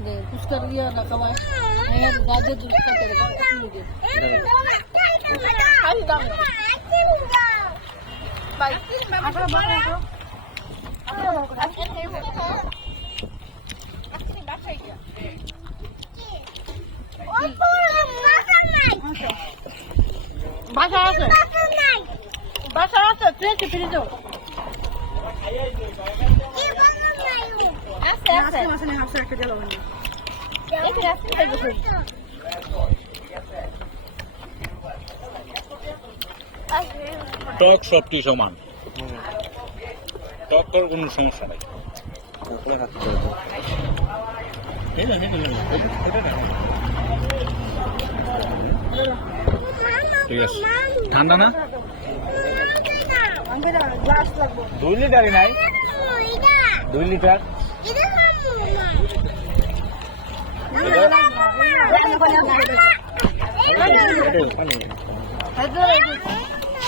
deh. Terus kerja nak kawan. Gaje tu kerja deh. Kamu deh. Ayo dah. Baik. Apa bawa tu? Apa bawa? Aku ni baca dia. Baca apa? Baca apa? Trik itu. টক সবটি সমান, টক করার কোনো সমস্যা নাই। ঠিক আছে, ঠান্ডা না? 2 লিটারই নাই, 2 লিটার।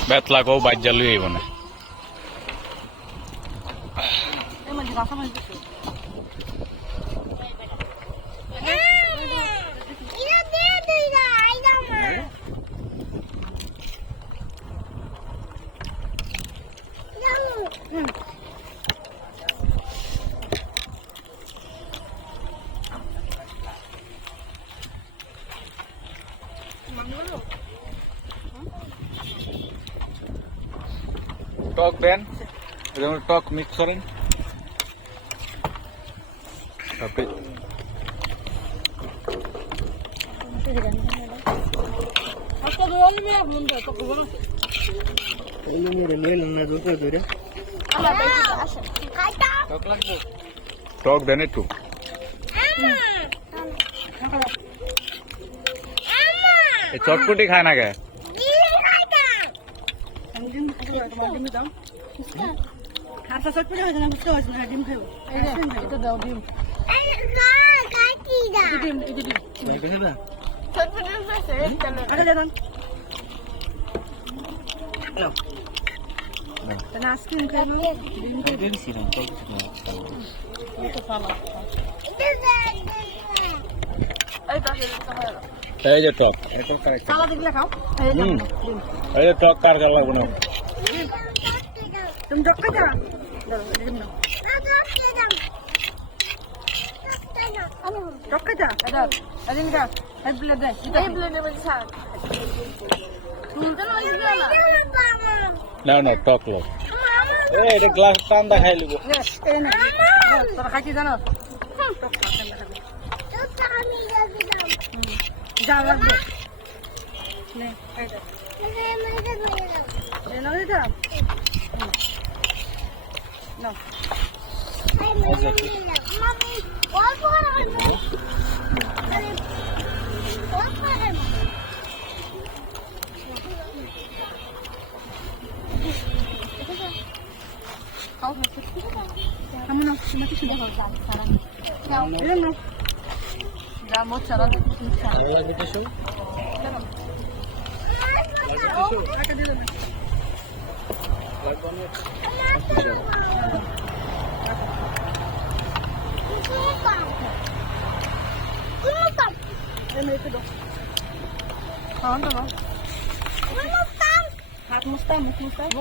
বেতলা কেউ বাজ্যা লুই আইব না। টক দেন, এরকম টক মিক্স করেন। তারপরে টক দেন একটু। চটপটি খায় না কে? এই যে টক, এই যে টক কার কার লাগবে না? তুমি টক খাইতা? টক খাইতা? আদিন কা হেড ব্লেড দে। এই ব্লেডে বলি স্যার তুলতে না না টক লো। এই এটা গ্লাস টান্দা খাই লিব। এই না তোরা খাইতি জানো? যা লাগবে নে খাইতা। এই নাও এটা নাও। Kamu nak nanti sudah kau sekarang. Belum nak. Jamu cara cara. lagi tisu. Mustam.